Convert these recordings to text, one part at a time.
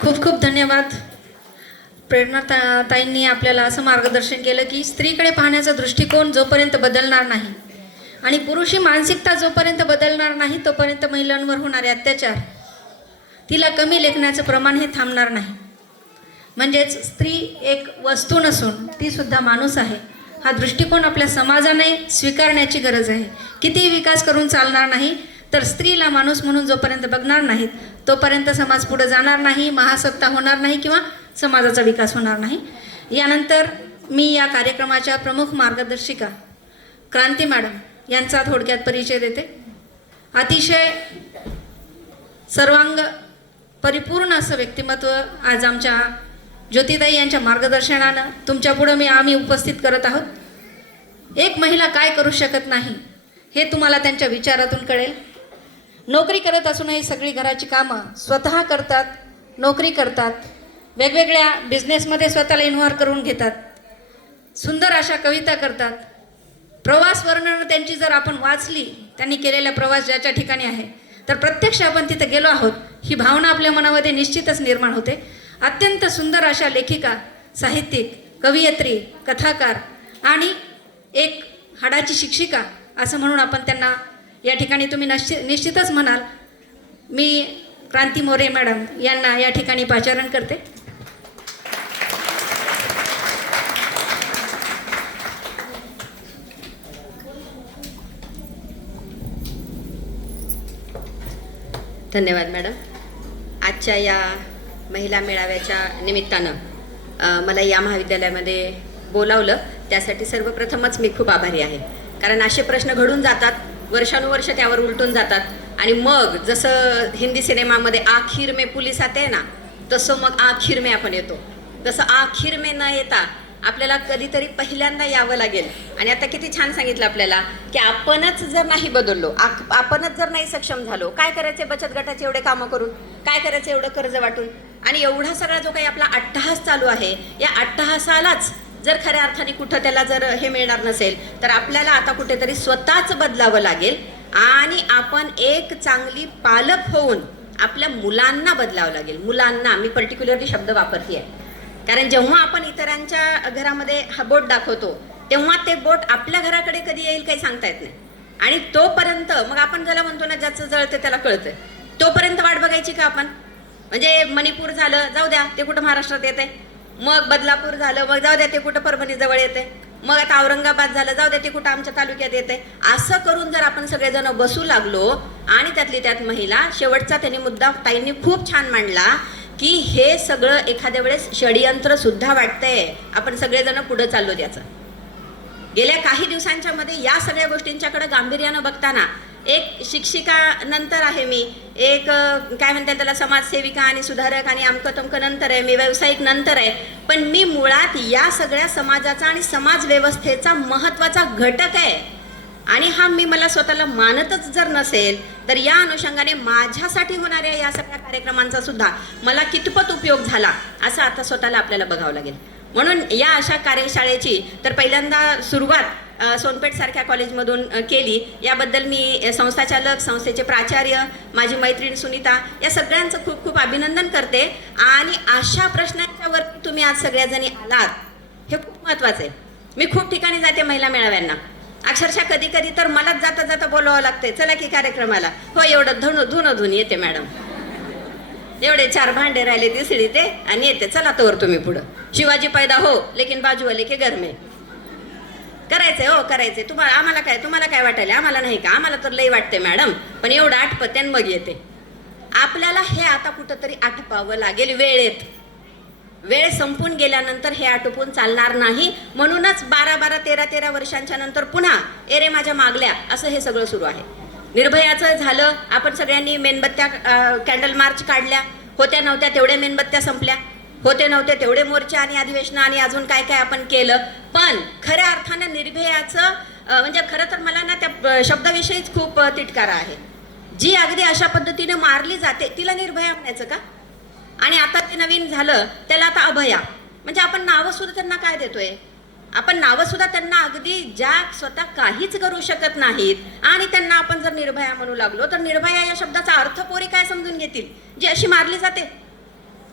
खूप खूप धन्यवाद. प्रेरणा ताईंनी आपल्याला असं मार्गदर्शन केलं की स्त्रीकडे पाहण्याचा दृष्टिकोन जोपर्यंत बदलणार नाही आणि पुरुषी मानसिकता जोपर्यंत बदलणार नाही तोपर्यंत महिलांवर होणारे अत्याचार, तिला कमी लेखण्याचं प्रमाण हे थांबणार नाही. म्हणजेच स्त्री एक वस्तू नसून तीसुद्धा माणूस आहे, हा दृष्टिकोन आपल्या समाजाने स्वीकारण्याची गरज आहे. कितीही विकास करून चालणार नाही, तर स्त्रीला माणूस म्हणून जोपर्यंत बघणार नाहीत तोपर्यंत समाज पुढे जाणार नाही, महासत्ता होणार नाही किंवा समाजाचा विकास होणार नाही. यानंतर मी या कार्यक्रमाच्या प्रमुख मार्गदर्शिका क्रांती मॅडम यांचा थोडक्यात परिचय देते. अतिशय सर्वांग परिपूर्ण असं व्यक्तिमत्व आज आमच्या ज्योतिताई यांच्या मार्गदर्शनानं तुमच्यापुढं आम्ही उपस्थित करत आहोत. एक महिला काय करू शकत नाही हे तुम्हाला त्यांच्या विचारातून कळेल. नोकरी करत असूनही सगळी घराची कामं स्वतः करतात, नोकरी करतात, वेगवेगळ्या बिझनेसमध्ये स्वतःला इन्व्हॉल्व करून घेतात, सुंदर अशा कविता करतात. प्रवास वर्णनं त्यांची जर आपण वाचली, त्यांनी केलेला प्रवास ज्याच्या ठिकाणी आहे, तर प्रत्यक्ष आपण तिथे गेलो आहोत ही भावना आपल्या मनामध्ये निश्चितच निर्माण होते. अत्यंत सुंदर अशा लेखिका, साहित्यिक, कवयित्री, कथाकार आणि एक हाडाची शिक्षिका असं म्हणून आपण त्यांना या ठिकाणी तुम्ही निश्चितच म्हणाल. मी क्रांती मोरे मॅडम यांना या ठिकाणी पाचारण करते. धन्यवाद मॅडम. आजच्या या महिला मेळाव्याच्या निमित्तानं मला या महाविद्यालयामध्ये बोलावलं त्यासाठी सर्वप्रथमच मी खूप आभारी आहे. कारण असे प्रश्न घडून जातात, वर्षानुवर्ष त्यावर उलटून जातात आणि मग जसं हिंदी सिनेमामध्ये आखिर में पुलिस आते ना, तसं मग आखिर में आपण येतो. तसं आखिर में न येता आपल्याला कधीतरी पहिल्यांदा यावं लागेल. आणि आता किती छान सांगितलं आपल्याला की आपणच जर नाही बदललो, आपणच जर नाही सक्षम झालो, काय करायचे बचत गटाचे एवढे कामं करून, काय करायचं एवढं कर्ज वाटून, आणि एवढा सगळा जो काही आपला अट्टहास चालू आहे, या अट्टहासालाच जर खऱ्या अर्थाने कुठं त्याला जर हे मिळणार नसेल तर आपल्याला आता कुठेतरी स्वतःच बदलावं लागेल आणि आपण एक चांगली पालक होऊन आपल्या मुलांना बदलावं लागेल. मुलांना मी पर्टिक्युलरली शब्द वापरते आहे, कारण जेव्हा आपण इतरांच्या घरामध्ये हा बोट दाखवतो तेव्हा ते बोट आपल्या घराकडे कधी येईल काही सांगता येत नाही. आणि तोपर्यंत मग आपण ज्याला म्हणतो ना, ज्याचं जळतं त्याला कळतं, तोपर्यंत वाट बघायची का आपण? म्हणजे मणिपूर झालं, जाऊ द्या ते कुठं महाराष्ट्रात येते, मग बदलापूर झालं, मग जाऊ द्या ते कुठं परभणी जवळ येते, मग आता औरंगाबाद झालं, जाऊ द्या ते कुठं आमच्या तालुक्यात येते. असं करून जर आपण सगळेजण बसू लागलो आणि त्यातली त्यात महिला, शेवटचा त्यांनी मुद्दा ताईंनी खूप छान मांडला की हे सगळं एखाद्या वेळेस षडयंत्र सुद्धा वाटतंय, आपण सगळेजण पुढे चाललो त्याचं. गेल्या काही दिवसांच्या मध्ये या सगळ्या गोष्टींच्याकडे गांभीर्यानं बघताना एक शिक्षिका नंतर आहे मी, एक काय म्हणतात त्याला समाजसेविका आणि सुधारक आणि अमकं तमकं नंतर आहे, मी व्यावसायिक नंतर आहे, पण मी मुळात या सगळ्या समाजाचा आणि समाज व्यवस्थेचा महत्त्वाचा घटक आहे. आणि हा मी मला स्वतःला मानतच जर नसेल तर या अनुषंगाने माझ्यासाठी होणाऱ्या या सगळ्या कार्यक्रमांचा सुद्धा मला कितपत उपयोग झाला असं आता स्वतःला आपल्याला बघावं लागेल. म्हणून या अशा कार्यशाळेची तर पहिल्यांदा सुरुवात सोनपेठ सारख्या कॉलेजमधून केली. याबद्दल मी संस्थाचालक, संस्थेचे प्राचार्य, माझी मैत्रीण सुनीता या सगळ्यांचं खूप खूप अभिनंदन करते. आणि अशा प्रश्नांच्यावर तुम्ही आज सगळ्याजणी आलात हे खूप महत्त्वाचं आहे. मी खूप ठिकाणी जाते महिला मेळाव्यांना, अक्षरशः कधी कधी तर मलाच जाता जाता बोलावं लागतंय, चला की कार्यक्रमाला. हो, एवढं धुणं येते मॅडम, एवढे 4 भांडे राहिले तिसरी ते आणि येते, चला तोवर तुम्ही पुढं. शिवाजी पैदा हो लेकिन बाजू वाले के घर में. करायचंय हो करायचंय, आम्हाला काय वाटायला, आम्हाला नाही का, आम्हाला तर लई वाटते मॅडम, पण एवढं आटपते आणि मग येते. आपल्याला हे आता कुठंतरी आटपावं लागेल वेळेत. वेळ संपून गेल्यानंतर हे आटोपून चालणार नाही. म्हणूनच 12-13 वर्षांच्या नंतर पुन्हा एरे माझ्या मागल्या असं हे सगळं सुरू आहे. निर्भयाचं झालं, आपण सगळ्यांनी मेणबत्त्या कॅन्डल मार्च काढल्या, होत्या नव्हत्या तेवढ्या मेणबत्त्या संपल्या, होते नव्हते तेवढे मोर्चे आणि अधिवेशनं आणि अजून काय काय आपण केलं. पण खऱ्या अर्थानं निर्भयाचं म्हणजे खरं तर मला ना त्या शब्दाविषयीच खूप तिटकारा आहे. जी अगदी अशा पद्धतीने मारली जाते तिला निर्भया म्हणायचं का? आणि आता ते नवीन झालं त्याला आता अभया. म्हणजे आपण नावं सुद्धा त्यांना काय देतोय? आपण नावं सुद्धा त्यांना अगदी ज्या स्वतः काहीच करू शकत नाहीत आणि त्यांना आपण जर निर्भया म्हणू लागलो तर निर्भया या शब्दाचा अर्थ पोरी काय समजून घेतील जी अशी मारली जाते?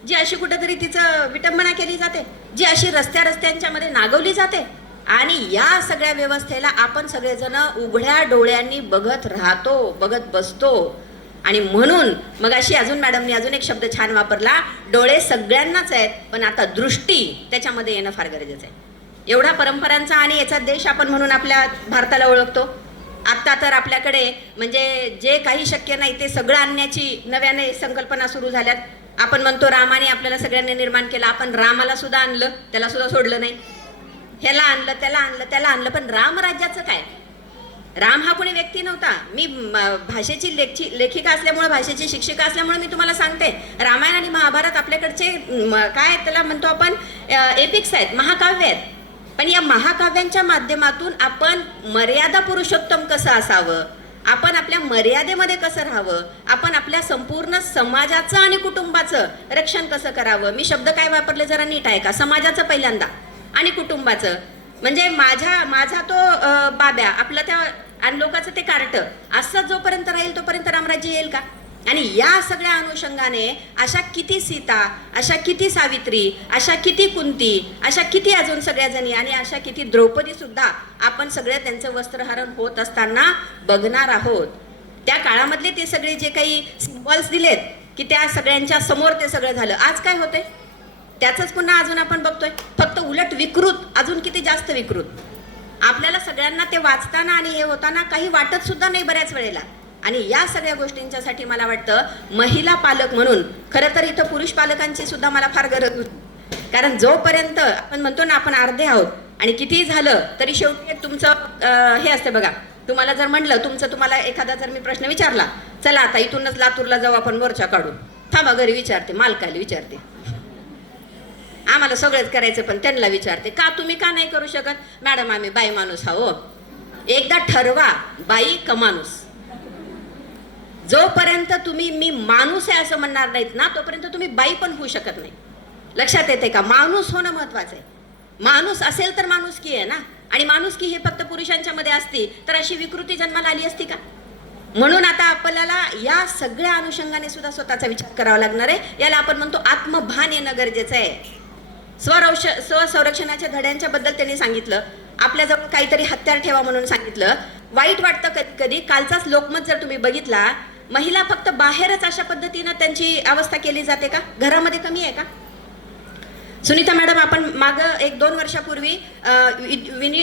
जी अशी कुठेतरी तिचं विटंबना केली जाते, जी अशी रस्त्यांच्या मध्ये नागवली जाते. आणि या सगळ्या व्यवस्थेला आपण सगळेजण उघड्या डोळ्यांनी बघत राहतो, बघत बसतो. आणि म्हणून मग अशी अजून मॅडमनी अजून एक शब्द छान वापरला, डोळे सगळ्यांनाच आहेत, पण आता दृष्टी त्याच्यामध्ये येणं फार गरजेचं आहे. एवढा परंपरांचा आणि याचा देश आपण म्हणून आपल्या भारताला ओळखतो. आत्ता तर आपल्याकडे म्हणजे जे काही शक्य नाही ते सगळं आणण्याची नव्याने संकल्पना सुरू झाल्यात. आपण म्हणतो रामाने आपल्याला सगळ्यांनी निर्माण केलं, आपण रामाला सुद्धा आणलं, त्याला सुद्धा सोडलं नाही. ह्याला आणलं, त्याला आणलं, पण रामराज्याचं काय? राम हा कोणी व्यक्ती नव्हता. मी भाषेची लेखिका असल्यामुळे, भाषेची शिक्षिका असल्यामुळे मी तुम्हाला सांगते, रामायण आणि महाभारत आपल्याकडचे काय त्याला म्हणतो आपण एपिक्स आहेत, महाकाव्य आहेत. पण या महाकाव्यांच्या माध्यमातून आपण मर्यादा पुरुषोत्तम कसं असावं, आपण आपल्या मर्यादेमध्ये कसं राहावं, आपण आपल्या संपूर्ण समाजाचं आणि कुटुंबाचं रक्षण कसं करावं. मी शब्द काय वापरले जरा नीट आहे का? समाजाचं पहिल्यांदा आणि कुटुंबाचं. म्हणजे माझा तो बाब्या, आपलं त्या आणि लोकांचं ते कार्ट, असं जोपर्यंत राहील तोपर्यंत रामराज्य येईल का? आणि या सगळ्या अनुषंगाने अशा किती सीता, अशा किती सावित्री, अशा किती कुंती, अशा किती अजून सगळ्या जणी आणि अशा किती द्रौपदी सुद्धा आपण सगळे त्यांचं वस्त्रहरण होत असताना बघणार आहोत. त्या काळामधले ते सगळे जे काही सिम्बॉल्स दिलेत की त्या सगळ्यांच्या समोर ते सगळं झालं. आज काय होतंय त्याचंच पुन्हा अजून आपण बघतोय, फक्त उलट विकृत, अजून किती जास्त विकृत. आपल्याला सगळ्यांना ते वाचताना आणि हे होताना काही वाटत सुद्धा नाही बऱ्याच वेळेला. आणि या सगळ्या गोष्टींच्यासाठी मला वाटतं महिला पालक म्हणून, खरं तर इथं पुरुष पालकांची सुद्धा मला फार गरज होती. कारण जोपर्यंत आपण म्हणतो ना आपण अर्धे आहोत आणि कितीही झालं तरी शेवटी एक तुमचं हे असतं बघा. तुम्हाला जर म्हणलं तुम्हाला एखादा जर मी प्रश्न विचारला, चला आता इथूनच लातूरला जाऊ आपण मोर्चा काढू, थांबा घरी विचारते, मालकाला विचारते, आम्हाला सगळंच करायचं पण त्यांना विचारते, का तुम्ही का नाही करू शकत? मॅडम आम्ही बाई माणूस आहो. एकदा ठरवा बाई का माणूस. जोपर्यंत तुम्ही मी माणूस आहे असं म्हणणार नाहीत ना, तोपर्यंत तुम्ही बाई पण होऊ शकत नाही. लक्षात येते का? माणूस होणं महत्वाचं आहे. माणूस असेल तर माणुसकी आहे ना. आणि माणुसकी हे फक्त पुरुषांच्या मध्ये असती तर अशी विकृती जन्माला आली असती का? म्हणून आता आपल्याला या सगळ्या अनुषंगाने सुद्धा स्वतःचा विचार करावा लागणार आहे. याला आपण म्हणतो आत्मभान येणं गरजेचं आहे. स्वसंरक्षणाच्या धड्यांच्या बद्दल त्यांनी सांगितलं. आपल्याजवळ काहीतरी हत्यार ठेवा म्हणून सांगितलं. वाईट वाटतं कधी कधी. कालचाच लोकमत जर तुम्ही बघितला, महिला फक्त बाहेरच अशा पद्धतीनं त्यांची अवस्था केली जाते का? घरामध्ये कमी आहे का? सुनीता मॅडम, आपण मागं 1-2 वर्षापूर्वी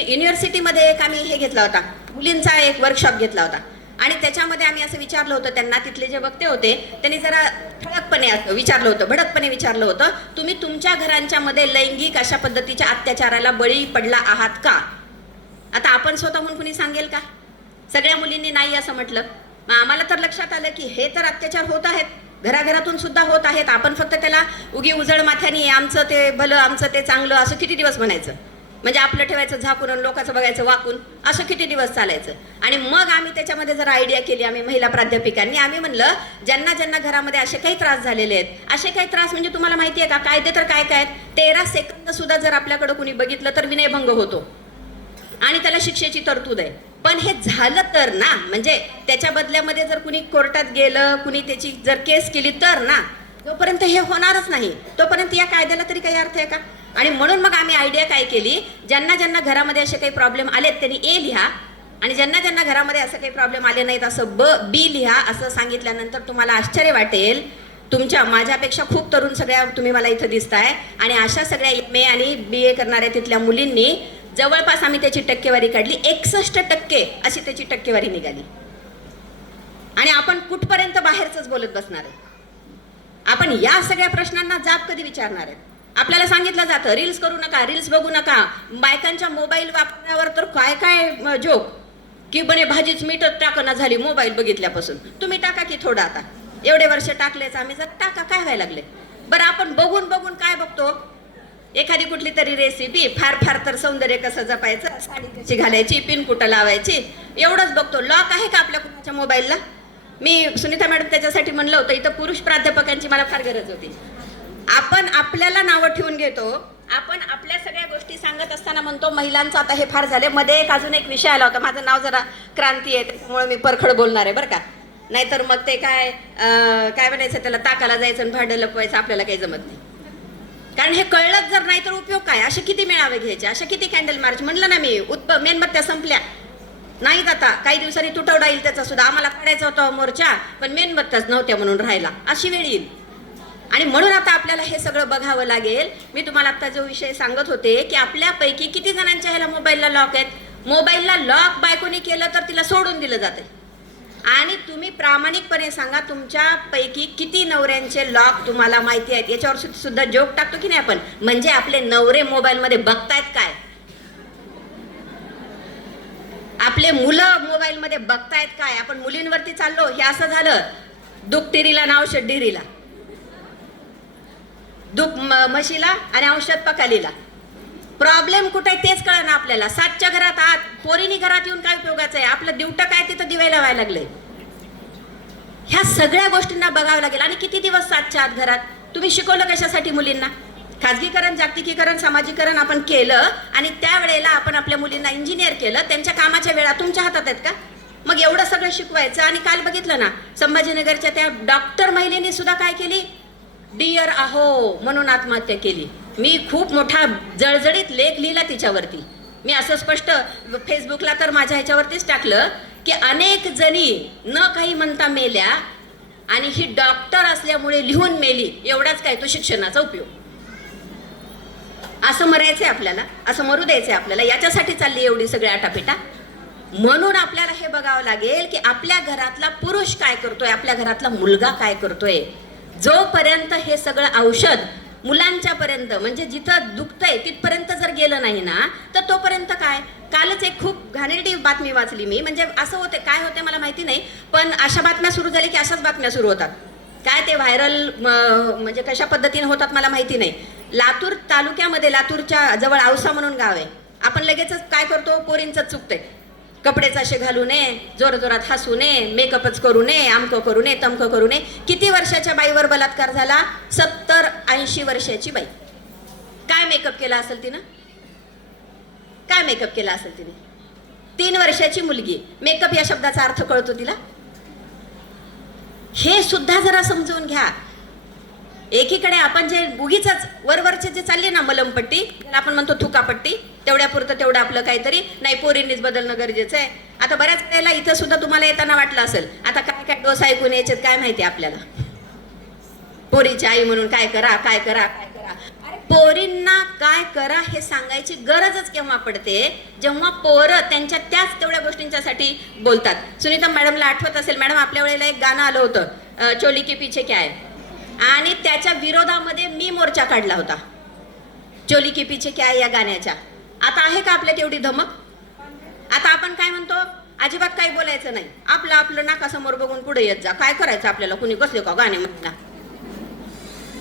युनिव्हर्सिटीमध्ये एक आम्ही हे घेतला होता, मुलींचा एक वर्कशॉप घेतला होता. आणि त्याच्यामध्ये आम्ही असं विचारलं होतं त्यांना, तिथले जे वक्ते होते त्यांनी जरा ठळकपणे विचारलं होतं, भडकपणे विचारलं होतं, तुम्ही तुमच्या घरांच्या मध्ये लैंगिक अशा पद्धतीच्या अत्याचाराला बळी पडला आहात का? आता आपण स्वतःहून कुणी सांगेल का? सगळ्या मुलींनी नाही असं म्हटलं. मग आम्हाला तर लक्षात आलं की हे तर अत्याचार होत आहेत, घराघरातून सुद्धा होत आहेत. आपण फक्त त्याला उगी उजळ माथ्याने आमचं ते भलं, आमचं ते चांगलं असं किती दिवस म्हणायचं? म्हणजे आपलं ठेवायचं झाकून आणि लोकांचं बघायचं वाकून, असं किती दिवस चालायचं? आणि मग आम्ही त्याच्यामध्ये जर आयडिया केली, आम्ही महिला प्राध्यापिकांनी, आम्ही म्हणलं ज्यांना ज्यांना घरामध्ये असे काही त्रास झालेले आहेत, असे काही त्रास म्हणजे तुम्हाला माहिती आहे का? कायदे तर काय काय 13 सेकंद सुद्धा जर आपल्याकडे कुणी बघितलं तर विनयभंग होतो आणि त्याला शिक्षेची तरतूद आहे. पण हे झालं तर ना, म्हणजे त्याच्या बदल्यामध्ये जर कुणी कोर्टात गेलं, कुणी त्याची जर केस केली तर ना, जोपर्यंत हे होणारच नाही तोपर्यंत या कायद्याला तरी काही अर्थ आहे का? आणि म्हणून मग आम्ही आयडिया काय केली, ज्यांना ज्यांना घरामध्ये असे काही प्रॉब्लेम आलेत त्यांनी ए लिहा, आणि ज्यांना ज्यांना घरामध्ये असं काही प्रॉब्लेम आले नाहीत असं बी लिहा. असं सांगितल्यानंतर तुम्हाला आश्चर्य वाटेल, तुमच्या माझ्यापेक्षा खूप तरुण सगळ्या तुम्ही मला इथं दिसताय. आणि अशा सगळ्या MA आणि BA करणाऱ्या तिथल्या मुलींनी जवळपास आम्ही त्याची टक्केवारी काढली, 61% अशी त्याची टक्केवारी निघाली. आणि आपण कुठपर्यंत बाहेरच बोलत बसणार आहे? आपण या सगळ्या प्रश्नांना जाब कधी विचारणार आहे? आपल्याला सांगितलं जातं रील्स करू नका, रील्स बघू नका. बायकांच्या मोबाईल वापरण्यावर तर काय काय जोक की बने भाजीच मीठच टाकना झाली मोबाईल बघितल्यापासून. तुम्ही टाका की थोडं, आता एवढे वर्ष टाकलेच आम्ही, जर टाका, काय व्हायला लागले? बरं, आपण बघून बघून काय बघतो? एखादी कुठली तरी रेसिपी, फार फार तर सौंदर्य कसं जपायचं, साडी कशी घालायची, पिन कुठं लावायची, एवढंच बघतो. लॉक आहे का आपल्या कुणाच्या मोबाईलला? मी सुनीता मॅडम त्याच्यासाठी म्हणलं होतं, इथं पुरुष प्राध्यापकांची मला फार गरज होती. आपण आपल्याला नावं ठेवून घेतो, आपण आपल्या सगळ्या गोष्टी सांगत असताना म्हणतो महिलांचं आता हे फार झाले. मध्ये अजून एक विषय आला होता, माझं नाव जरा क्रांती आहे त्याच्यामुळे मी परखड बोलणार आहे बरं का. नाहीतर मग ते काय म्हणायचं त्याला, ताकाला जायचं आणि भांडं लपवायचं, आपल्याला काही जमत नाही. कारण हे कळलंच जर नाही तर उपयोग काय? असे किती मेळावे घ्यायचे, अशा किती कॅन्डल मार्च. म्हणलं ना मी, मेणबत्त्या संपल्या नाहीत आता, काही दिवसांनी तुटवडा येईल त्याचा सुद्धा. आम्हाला काढायचा होता मोर्चा, पण मेणबत्त्याच नव्हत्या म्हणून राहिला, अशी वेळ येईल. आणि म्हणून आता आपल्याला हे सगळं बघावं लागेल. मी तुम्हाला आता जो विषय सांगत होते की आपल्यापैकी किती जणांच्या ह्याला मोबाईलला लॉक आहेत. मोबाईलला लॉक बायकोनी केलं तर तिला सोडून दिलं जाते. आणि तुम्ही प्रामाणिकपणे सांगा, तुमच्यापैकी किती नवऱ्यांचे लॉक तुम्हाला माहिती आहेत. याच्यावर सुद्धा जोक टाकतो की नाही आपण, म्हणजे आपले नवरे मोबाईलमध्ये बघतायत काय, आपले मुलं मोबाईलमध्ये बघतायत काय. आपण मुलींवरती चाललो, हे असं झालं, दुख टिरीला ना औषध डिरीला, दुख म्हशीला आणि औषध पकालीला. प्रॉब्लेम कुठे आहे तेच कळलं ना आपल्याला. 7च्या घरात आत, पोरीनी घरात येऊन काय उपयोगाचं आहे. आपलं दिवटं काय तिथं दिवायला व्हायला लागलंय. ह्या सगळ्या गोष्टींना बघावं लागेल. आणि किती दिवस 7च्या आत घरात तुम्ही शिकवलं कशासाठी मुलींना? खाजगीकरण, जागतिकीकरण, सामाजिकरण आपण केलं आणि त्यावेळेला आपण आपल्या मुलींना इंजिनियर केलं. त्यांच्या कामाच्या वेळा तुमच्या हातात आहेत का? मग एवढं सगळं शिकवायचं. आणि काल बघितलं ना, संभाजीनगरच्या त्या डॉक्टर महिलेने सुद्धा काय केली, डिअर आहो म्हणून आत्महत्या केली. मी खूप मोठा जळजळीत लेख लिहिला तिच्यावरती. मी असं स्पष्ट फेसबुकला तर माझ्या ह्याच्यावरतीच टाकलं की अनेक जणी न काही म्हणता मेल्या आणि ही डॉक्टर असल्यामुळे लिहून मेली. एवढाच काय तो शिक्षणाचा उपयोग. असं मरायचंय आपल्याला, असं मरू द्यायचंय आपल्याला. याच्यासाठी चालली एवढी सगळी आटापिटा. म्हणून आपल्याला हे बघावं लागेल की आपल्या घरातला पुरुष काय करतोय, आपल्या घरातला मुलगा काय करतोय. जोपर्यंत हे सगळं औषध मुलांच्या पर्यंत, म्हणजे जिथं दुखतंय तिथपर्यंत जर गेलं नाही ना, तर तोपर्यंत काय. कालच एक खूप घाणेरडी बातमी वाचली मी. म्हणजे असं होते, काय होते मला माहिती नाही, पण अशा बातम्या सुरू झाल्या की अशाच बातम्या सुरू होतात. काय ते व्हायरल म्हणजे कशा पद्धतीने होतात मला माहिती नाही. लातूर तालुक्यामध्ये, लातूरच्या जवळ औसा म्हणून गाव आहे. आपण लगेचच काय करतो, पोरींचं चुकतंय. कपडेच असे घालू नये, जोरात हसू नये, मेकअपच करू नये, आमकं करू नये, तमकं करू नये. किती वर्षाच्या बाईवर बलात्कार झाला? 70-80 वर्षाची बाई. काय मेकअप केला असेल तिनं? काय मेकअप केला असेल तिने? 3 वर्षाची मुलगी. मेकअप या शब्दाचा अर्थ कळतो तिला? हे सुद्धा जरा समजून घ्या. एकीकडे आपण जे उगीच वरवरचे जे चालले ना मलमपट्टी, आपण म्हणतो थुकापट्टी, तेवढ्यापुरतं तेवढं आपलं काहीतरी नाही, पोरींनीच बदलणं गरजेचं आहे. आता बऱ्याच वेळेला इथं सुद्धा तुम्हाला येताना वाटलं असेल, आता काय काय डोस ऐकून यायचे काय माहिती आपल्याला. पोरीची आई म्हणून काय करा, काय करा, काय करा. अरे पोरींना काय करा हे सांगायची गरजच केव्हा पडते, जेव्हा पोरं त्यांच्या त्याच तेवढ्या गोष्टींच्यासाठी बोलतात. सुनीता मॅडमला आठवत असेल, मॅडम आपल्या वेळेला एक गाणं आलं होतं, चोली के पीछे क्या है, आणि त्याच्या विरोधामध्ये मी मोर्चा काढला होता, चोली के पीछे क्या है या गाण्याच्या. आता आहे का आपल्यात एवढी धमक? आता आपण काय म्हणतो, अजिबात काही बोलायचं नाही, आपलं आपलं नाकासमोर बघून पुढे येत जा. काय करायचं आपल्याला, कुणी कसले का गाणे म्हणता.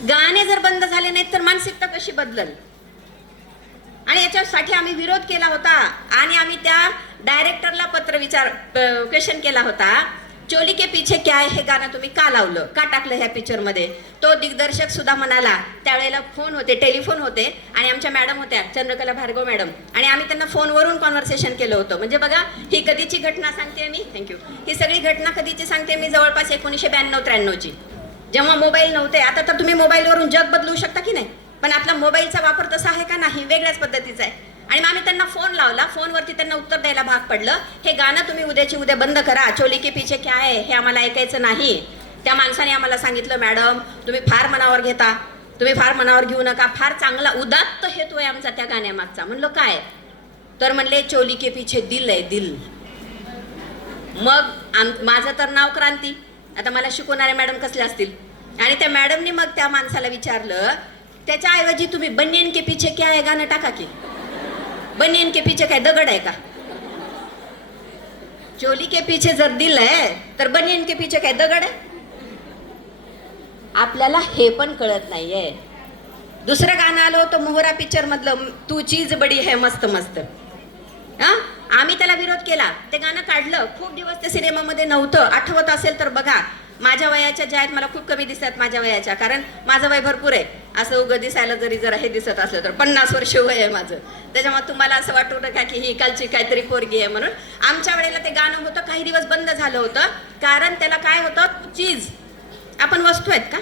गाणे जर बंद झाले नाहीत तर मानसिकता कशी बदलल. आणि याच्यासाठी आम्ही विरोध केला होता आणि आम्ही त्या डायरेक्टरला क्वेश्चन केला होता, चोली के पीछे क्या है हे गाणं तुम्ही का लावलं, का टाकलं ह्या पिक्चरमध्ये. तो दिग्दर्शक सुद्धा म्हणाला, त्यावेळेला फोन होते, टेलिफोन होते आणि आमच्या मॅडम होत्या, चंद्रकला भार्गव मॅडम, आणि आम्ही त्यांना फोनवरून कॉन्व्हर्सेशन केलं होतं. म्हणजे बघा, ही कधीची घटना सांगते मी, थँक्यू. ही सगळी घटना कधीची सांगते मी, जवळपास 1992-93ची, जेव्हा मोबाईल नव्हते. आता तर तुम्ही मोबाईलवरून जग बदलू शकता की नाही, पण आपला मोबाईलचा वापर तसा आहे का? नाही, वेगळ्याच पद्धतीचा आहे. आणि आम्ही त्यांना फोन लावला, फोनवरती त्यांना उत्तर द्यायला भाग पडलं, हे गाणं तुम्ही उद्याची उद्या बंद करा, चोली के पीछे क्या है हे आम्हाला ऐकायचं नाही. त्या माणसाने आम्हाला सांगितलं, मॅडम तुम्ही फार मनावर घेता, तुम्ही फार मनावर घेऊ नका, फार चांगला उदात्त हेतू आहे आमचा त्या गाण्यामागचा. म्हणलं काय? तर म्हणले चोली के पीछे दिल आहे, दिल. मग माझं तर नाव क्रांती, आता मला शिकवणारे मॅडम कसले असतील. आणि त्या मॅडमने मग त्या माणसाला विचारलं, त्याच्याऐवजी तुम्ही बनियन के पीछे क्या है गाणं टाका की. बनियन के पीछे काय दगड आहे का? चोली के पीछे जर दिल आहे तर बनियन के पीछे काय दगड आहे? आपल्याला हे पण कळत नाहीये. दुसरं गाणं आलं होतं मोहरा पिक्चर मधलं, तू चीज बडी है मस्त मस्त. आम्ही त्याला विरोध केला, ते गाणं काढलं. खूप दिवस ते सिनेमामध्ये नव्हतं, आठवत असेल तर बघा. माझ्या वयाच्या ज्या आहेत मला खूप कमी दिसतात माझ्या वयाच्या, कारण माझं वय भरपूर आहे. असं उगं दिसायला जरी जरा हे दिसत असलं तर 50 वर्ष वय आहे माझं. त्याच्यामुळे तुम्हाला असं वाटू नका की ही कालची काहीतरी पोरगी आहे म्हणून. आमच्या वेळेला ते गाणं होतं, काही दिवस बंद झालं होतं, कारण त्याला काय होतं, चीज. आपण वस्तू आहेत का?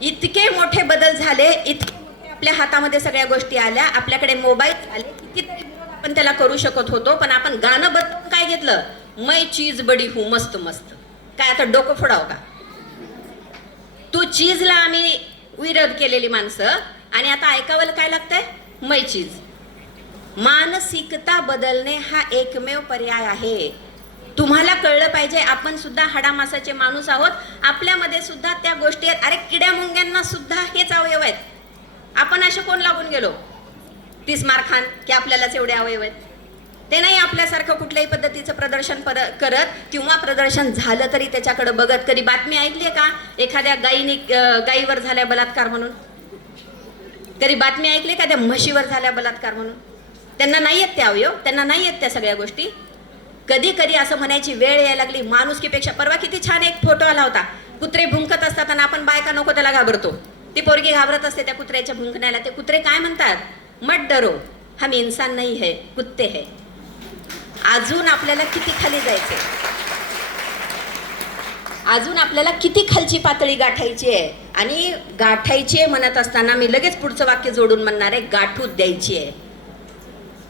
इतके मोठे बदल झाले, इतके मोठे आपल्या हातामध्ये सगळ्या गोष्टी आल्या, आपल्याकडे मोबाईल आले, कितीतरी आपण त्याला करू शकत होतो. पण आपण गाणं बदलून काय घेतलं, मै चीज बडी हूँ मस्त मस्त. काय आता डोकं फोडावं का? तू चीजला आम्ही विरोध केलेली माणसं, आणि आता ऐकावं काय लागतंय, मै चीज. मानसिकता बदलणे हा एकमेव पर्याय आहे. तुम्हाला कळलं पाहिजे, आपण सुद्धा हाडामासाचे माणूस आहोत. आपल्यामध्ये सुद्धा त्या गोष्टी आहेत. अरे किड्या मुंग्यांना सुद्धा हेच अवयव आहेत. आपण असे कोण लागून गेलो 30 मारखान की आपल्यालाच एवढे अवयव आहेत? ते नाही आपल्यासारखं कुठल्याही पद्धतीचं प्रदर्शन करत, किंवा प्रदर्शन झालं तरी त्याच्याकडे बघत. कधी बातमी ऐकली आहे का एखाद्या गायीवर झाल्या बलात्कार म्हणून? कधी बातमी ऐकली का त्या म्हशीवर झाल्या बलात्कार म्हणून? त्यांना नाही आहेत ते अवयव, त्यांना नाही आहेत त्या सगळ्या गोष्टी. कधी कधी असं म्हणायची वेळ यायला लागली, माणुसकीपेक्षा. परवा किती छान एक फोटो आला होता, कुत्रे भुंकत असतात आणि आपण बायका नको त्याला घाबरतो. ती पोरगी घाबरत असते त्या कुत्र्याच्या भुंकण्याला. ते कुत्रे काय म्हणतात, मत डरो, हम इंसान नहीं है, कुत्ते है. अजून आपल्याला किती खाली जायचे, अजून आपल्याला किती खालची पातळी गाठायची आहे. आणि गाठायची आहे म्हणत असताना मी लगेच पुढचं वाक्य जोडून म्हणणार आहे, गाठूच द्यायची आहे.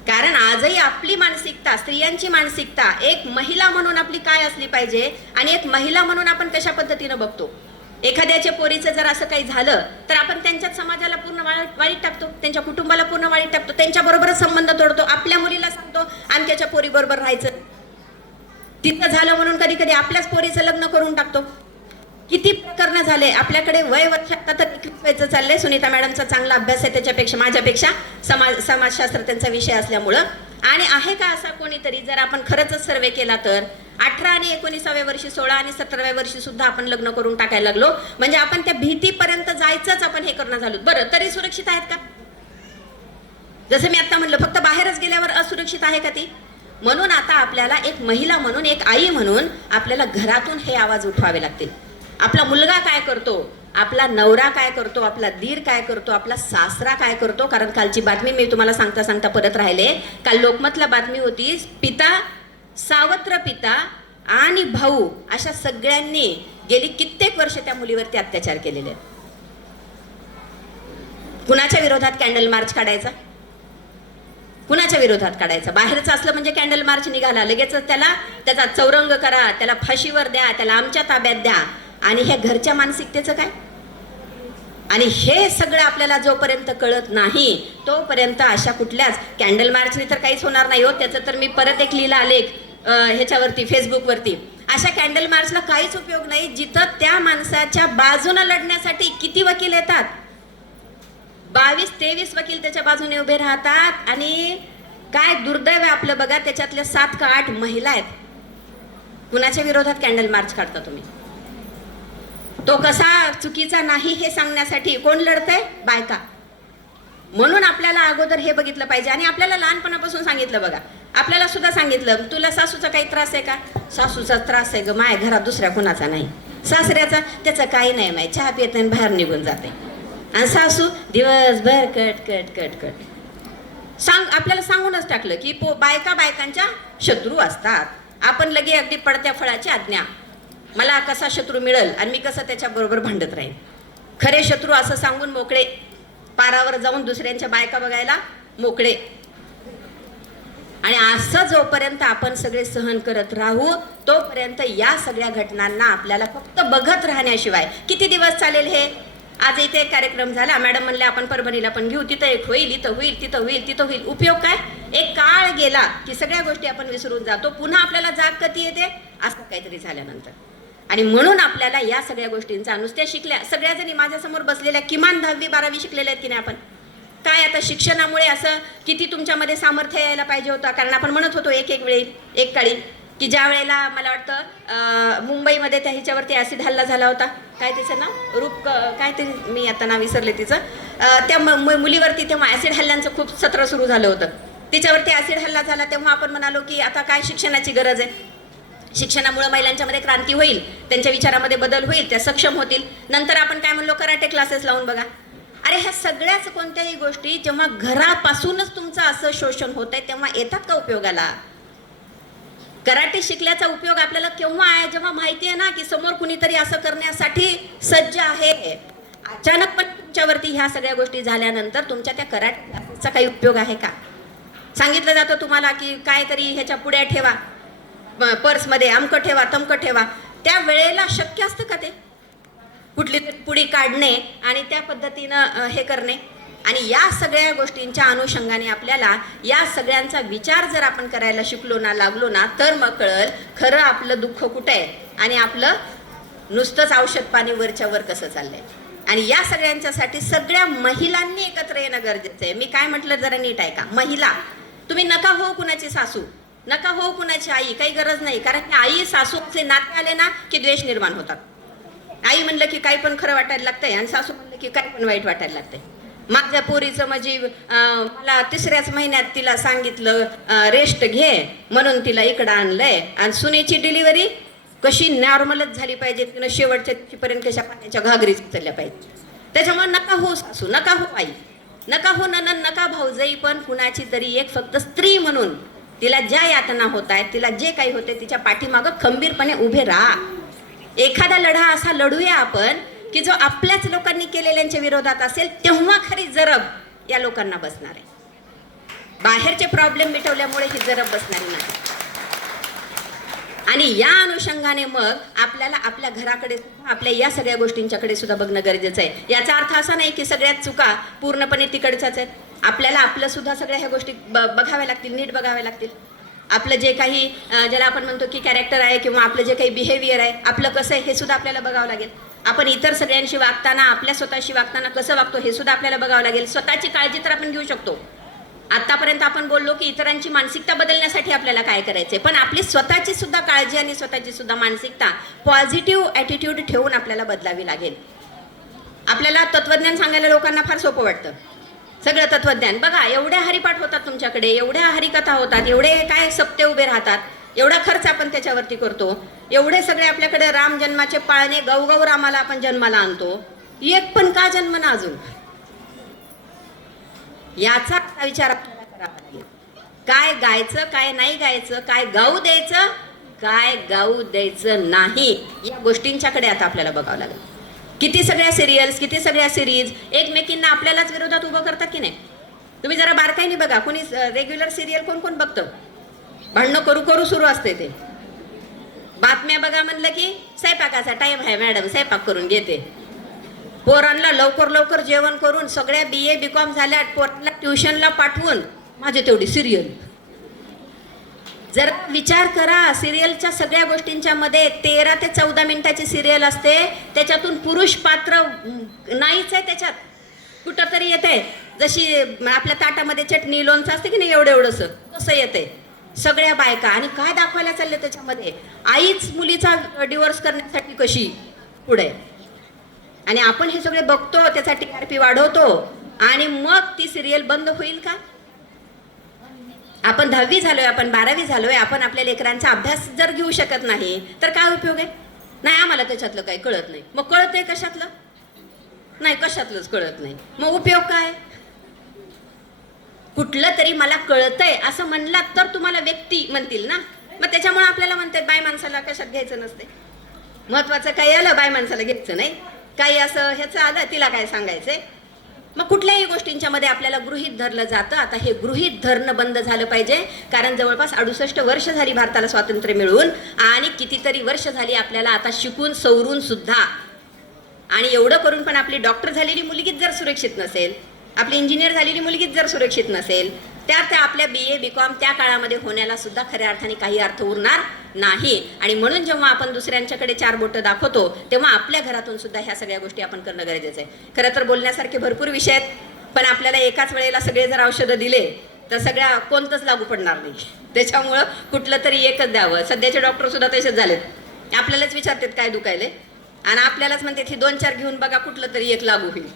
कारण आजही आपली मानसिकता, स्त्रियांची मानसिकता, एक महिला म्हणून आपली काय असली पाहिजे, आणि एक महिला म्हणून आपण कशा पद्धतीनं बघतो. एखाद्याच्या पोरीचं जर असं काही झालं तर आपण त्यांच्याच समाजाला पूर्ण वाळीत टाकतो, त्यांच्या कुटुंबाला पूर्ण वाळीत टाकतो, त्यांच्याबरोबरच संबंध तोडतो. आपल्या मुलीला सांगतो आमच्याच्या पोरीबरोबर राहायचं. तिथं झालं म्हणून कधी कधी आपल्याच पोरीचं लग्न करून टाकतो. किती प्रकरणं झाले आपल्याकडे. वय वर्ष आता तर 21 चाललंय. सुनीता मॅडमचा चांगला अभ्यास आहे त्याच्यापेक्षा, माझ्यापेक्षा समाजशास्त्र त्यांचा विषय असल्यामुळं. आणि आहे का असा कोणीतरी, जर आपण खरंच सर्वे केला तर 18 आणि 19व्या वर्षी, 16 आणि 17व्या वर्षी सुद्धा आपण लग्न करून टाकायला लागलो. म्हणजे आपण त्या भीतीपर्यंत जायचंच आपण हे करणं झालो. बरं, तरी सुरक्षित आहेत का? जसं मी आता म्हणलं, फक्त बाहेरच गेल्यावर असुरक्षित आहे का ती? म्हणून आता आपल्याला एक महिला म्हणून, एक आई म्हणून आपल्याला घरातून हे आवाज उठवावे लागतील. आपला मुलगा काय करतो, आपला नवरा काय करतो, आपला दीर काय करतो, आपला सासरा काय करतो. कारण कालची बातमी मी तुम्हाला सांगता सांगता परत राहिले. काल लोकमतला बातमी होती, पिता, सावत्र पिता आणि भाऊ अशा सगळ्यांनी गेली कित्येक वर्ष त्या मुलीवरती अत्याचार केलेले. कुणाच्या विरोधात कॅन्डल मार्च काढायचा? कुणाच्या विरोधात काढायचा? बाहेरचं असलं म्हणजे कॅन्डल मार्च निघाला, लगेच त्याचा चौरंग करा, त्याला फाशीवर द्या, त्याला आमच्या ताब्यात द्या. आणि हे घरच्या मानसिकतेचं काय? आणि हे सगळं आपल्याला जोपर्यंत कळत नाही तोपर्यंत अशा कुठल्याच कॅन्डल मार्चने तर काहीच होणार नाही हो. त्याचं तर मी परत एक लिहिला आलेख ह्याच्यावरती, फेसबुकवरती. अशा कॅन्डल मार्चला काहीच उपयोग नाही जिथं त्या माणसाच्या बाजूने लढण्यासाठी किती वकील येतात, 22-23 वकील त्याच्या बाजूने उभे राहतात. आणि काय दुर्दैव आहे आपलं बघा, त्याच्यातल्या 7 का 8 महिला आहेत. कुणाच्या विरोधात कॅन्डल मार्च काढता तुम्ही? तो कसा चुकीचा नाही हे सांगण्यासाठी कोण लढतंय? बायका. म्हणून आपल्याला अगोदर हे बघितलं पाहिजे. आणि आपल्याला लहानपणापासून सांगितलं बघा, आपल्याला सुद्धा सांगितलं, तुला सासूचा काही त्रास आहे का? सासूचा त्रास आहे ग माय, घरात दुसऱ्या कुणाचा नाही. सासऱ्याचा, त्याचं काही नाही माय, चहा पित आणि बाहेर निघून जाते. आणि सासू दिवसभर कट कट कट कट. आपल्याला सांगूनच टाकलं की बायकांच्या शत्रू असतात. आपण लगे अगदी पडत्या फळाची आज्ञा. मला कसा शत्रू मिळेल आणि मी कसं त्याच्याबरोबर भांडत राहीन. खरे शत्रू असं सांगून मोकळे, पारावर जाऊन दुसऱ्यांच्या बायका बघायला मोकळे. आणि असं जोपर्यंत आपण सगळे सहन करत राहू तोपर्यंत या सगळ्या घटनांना आपल्याला फक्त बघत राहण्याशिवाय किती दिवस चालेल हे? आज इथे एक कार्यक्रम झाला, मॅडम म्हणले आपण परभणीला पण घेऊ, तिथं एक होईल, इथं होईल, तिथं होईल, तिथं होईल. उपयोग काय? एक काळ गेला की सगळ्या गोष्टी आपण विसरून जातो. पुन्हा आपल्याला जाग कधी येते? असं काहीतरी झाल्यानंतर. आणि म्हणून आपल्याला या सगळ्या गोष्टींचा, नुसत्या शिकल्या सगळ्याजणी माझ्यासमोर बसलेल्या किमान 10वी-12वी शिकलेल्या आहेत की नाही आपण? काय आता शिक्षणामुळे असं किती तुमच्यामध्ये सामर्थ्य यायला पाहिजे होतं. कारण आपण म्हणत होतो एक काळी की ज्या वेळेला मला वाटतं मुंबईमध्ये त्या ह्याच्यावरती ॲसिड हल्ला झाला होता, काय तिचं नाव, काहीतरी मी आता नाव विसरले तिचं, त्या मुलीवरती तेव्हा ॲसिड हल्ल्यांचं खूप सत्र सुरू झालं होतं. तिच्यावरती ॲसिड हल्ला झाला तेव्हा आपण म्हणालो की आता काय शिक्षणाची गरज आहे. शिक्षणामुळे महिलांच्यामध्ये क्रांती होईल, त्यांच्या विचारामध्ये बदल होईल, त्या सक्षम होतील. नंतर आपण काय म्हणलो, कराटे क्लासेस लावून बघा. अरे ह्या सगळ्याच कोणत्याही गोष्टी जेव्हा घरापासूनच तुमचं असं शोषण होत आहे तेव्हा येतात का उपयोगाला? कराटे शिकल्याचा उपयोग आपल्याला केव्हा आहे? जेव्हा माहिती आहे ना की समोर कुणीतरी असं करण्यासाठी सज्ज आहे. अचानक पण तुमच्यावरती ह्या सगळ्या गोष्टी झाल्यानंतर तुमच्या त्या कराटे क्लासेसचा काही उपयोग आहे का? सांगितलं जातं तुम्हाला की काहीतरी ह्याच्या पुड्या ठेवा, पर्समध्ये अमकं ठेवा, तमकं ठेवा. त्या वेळेला शक्य असतं का ते? कुठली पुडी काढणे आणि त्या पद्धतीनं हे करणे. आणि या सगळ्या गोष्टींच्या अनुषंगाने आपल्याला या सगळ्यांचा विचार जर आपण करायला शिकलो ना, लागलो ना, तर मग कळलं खरं आपलं दुःख कुठे आहे आणि आपलं नुसतंच औषध पाणी वरच्या वर कसं चाललंय. आणि या सगळ्यांच्यासाठी सगळ्या महिलांनी एकत्र येणं गरजेचं आहे. मी काय म्हटलं जरा नीट आहे का? महिला, तुम्ही नका हो कुणाची सासू, नका हो कुणाची आई, काही गरज नाही. कारण आई सासूचे नाते आले ना की द्वेष निर्माण होतात. आई म्हणलं की काही पण खरं वाटायला लागतंय आणि सासू म्हणलं की काही पण वाईट वाटायला लागतंय. माझ्या पोरीचं म्हणजे मला 3ऱ्याच महिन्यात तिला सांगितलं रेस्ट घे म्हणून तिला इकडं आणलंय आणि सुनेची डिलिव्हरी कशी नॉर्मलच झाली पाहिजे, तिनं शेवटच्या दिवशीपर्यंत कशा पाण्याच्या घागरीच उचलल्या पाहिजे. त्याच्यामुळे नका हो सासू, नका हो आई, नका हो ननंद, नका भाऊजाई, पण कुणाची तरी एक फक्त स्त्री म्हणून तिला ज्या यातना होत आहेत, तिला जे काही होते तिच्या पाठीमागं खंबीरपणे उभे राहा. एखादा लढा असा लढूया आपण की जो आपल्याच लोकांनी केलेल्यांच्या विरोधात असेल, तेव्हा खरी जरब या लोकांना बसणार आहे. बाहेरचे प्रॉब्लेम मिटवल्यामुळे ही जरब बसणारी नाही. आणि या अनुषंगाने मग आपल्याला आपल्या घराकडे, आपल्या या सगळ्या गोष्टींच्याकडे सुद्धा बघणं गरजेचं आहे. याचा अर्थ असा नाही की सगळ्यात चुका पूर्णपणे तिकडच्याच आहेत. आपल्याला आपलं सुद्धा सगळ्या ह्या गोष्टी बघाव्या लागतील, नीट बघाव्या लागतील. आपलं जे काही ज्याला आपण म्हणतो की कॅरेक्टर आहे किंवा आपलं जे काही बिहेवियर आहे, आपलं कसं आहे हे सुद्धा आपल्याला बघावं लागेल. आपण इतर सगळ्यांशी वागताना, आपल्या स्वतःशी वागताना कसं वागतो हे सुद्धा आपल्याला बघावं लागेल. स्वतःची काळजी तर आपण घेऊ शकतो. आतापर्यंत आपण बोललो की इतरांची मानसिकता बदलण्यासाठी आपल्याला काय करायचंय, पण आपली स्वतःची सुद्धा काळजी आणि स्वतःची सुद्धा मानसिकता पॉझिटिव्ह ॲटिट्यूड ठेवून आपल्याला बदलावी लागेल. आपल्याला तत्वज्ञान सांगायला लोकांना फार सोपं वाटतं. सगळं तत्वज्ञान बघा, एवढ्या हरिपाठ होतात तुमच्याकडे, एवढ्या हरिकथा होतात, एवढे काय सप्ते उभे राहतात, एवढा खर्च आपण त्याच्यावरती करतो, एवढे सगळे आपल्याकडे राम जन्माचे पाळणे गौगौ रामाला आपण जन्माला आणतो, एक पण का जन्म ना अजून? याचा विचार आपल्याला करावा लागेल. काय गायचं, काय नाही गायचं, काय गाऊ द्यायचं, काय गाऊ द्यायचं नाही, या गोष्टींच्याकडे आता आपल्याला बघावं लागेल. किती सगळ्या सिरियल्स, किती सगळ्या सिरीज एकमेकींना आपल्यालाच विरोधात उभं करतात की नाही? तुम्ही जरा बारकाईने बघा, कोणी रेग्युलर सिरियल कोण कोण बघतं? भांडणं करू करू सुरू असते ते. बातम्या बघा म्हणलं की स्वयंपाकाचा टाइम आहे मॅडम, स्वयंपाक करून घेते. पोरांना लवकर लवकर जेवण करून सगळ्या BA BCom झाल्या, पोरांना ट्युशनला पाठवून माझी तेवढी सिरियल. जरा विचार करा, सिरियलच्या सगळ्या गोष्टींच्या मध्ये 13 ते 14 मिनिटाची सिरियल असते, त्याच्यातून पुरुष पात्र नाहीच आहे. त्याच्यात कुठंतरी येते, जशी आपल्या ताटामध्ये चटणी लोणचं असते की नाही एवढं एवढंसं, तसं येते सगळ्या बायका. आणि काय दाखवायला चालले त्याच्यामध्ये? आईच मुलीचा डिवोर्स करण्यासाठी कशी पुढे. आणि आपण हे सगळे बघतो, त्याचा TRP वाढवतो आणि मग ती सिरियल बंद होईल का? आपण 10वी झालोय, आपण 12वी झालोय, आपण आपल्या लेकरांचा अभ्यास जर घेऊ शकत नाही तर काय उपयोग आहे? नाही आम्हाला त्याच्यातलं काही कळत नाही. मग कळत आहे कशातलं? नाही, कशातलंच कळत नाही. मग उपयोग काय? कुठलं तरी मला कळतंय असं म्हणलात तर तुम्हाला व्यक्ती म्हणतील ना. मग त्याच्यामुळे आपल्याला म्हणतात बाय माणसाला कशात घ्यायचं नसते. महत्वाचं काही आलं बाय माणसाला घ्यायचं नाही, काही असं ह्याचं आलं तिला काय सांगायचंय. मग कुठल्याही गोष्टींच्या मध्ये आपल्याला गृहीत धरलं जातं. आता हे गृहीत धरणं बंद झालं पाहिजे, कारण जवळपास 68 वर्ष झाली भारताला स्वातंत्र्य मिळून, आणि कितीतरी वर्ष झाली आपल्याला आता शिकून सवरून सुद्धा. आणि एवढं करून पण आपली डॉक्टर झालेली मुलगीच जर सुरक्षित नसेल, आपली इंजिनियर झालेली मुलगीच जर सुरक्षित नसेल, त्या आपल्या BA BCom त्या काळामध्ये होण्याला सुद्धा खऱ्या अर्थाने काही अर्थ उरणार नाही. आणि म्हणून जेव्हा आपण दुसऱ्यांच्याकडे 4 बोटं दाखवतो तेव्हा आपल्या घरातून सुद्धा ह्या सगळ्या गोष्टी आपण करणं गरजेचं आहे. खरं तर बोलण्यासारखे भरपूर विषय आहेत, पण आपल्याला एकाच वेळेला सगळे जर औषधं दिले तर सगळ्या कोणतंच लागू पडणार नाही. त्याच्यामुळं कुठलं तरी एकच द्यावं. सध्याचे डॉक्टर सुद्धा तसेच झालेत, आपल्यालाच विचारतात काय दुखायले आणि आपल्यालाच म्हणतात ही 2-4 घेऊन बघा कुठलं तरी एक लागू होईल.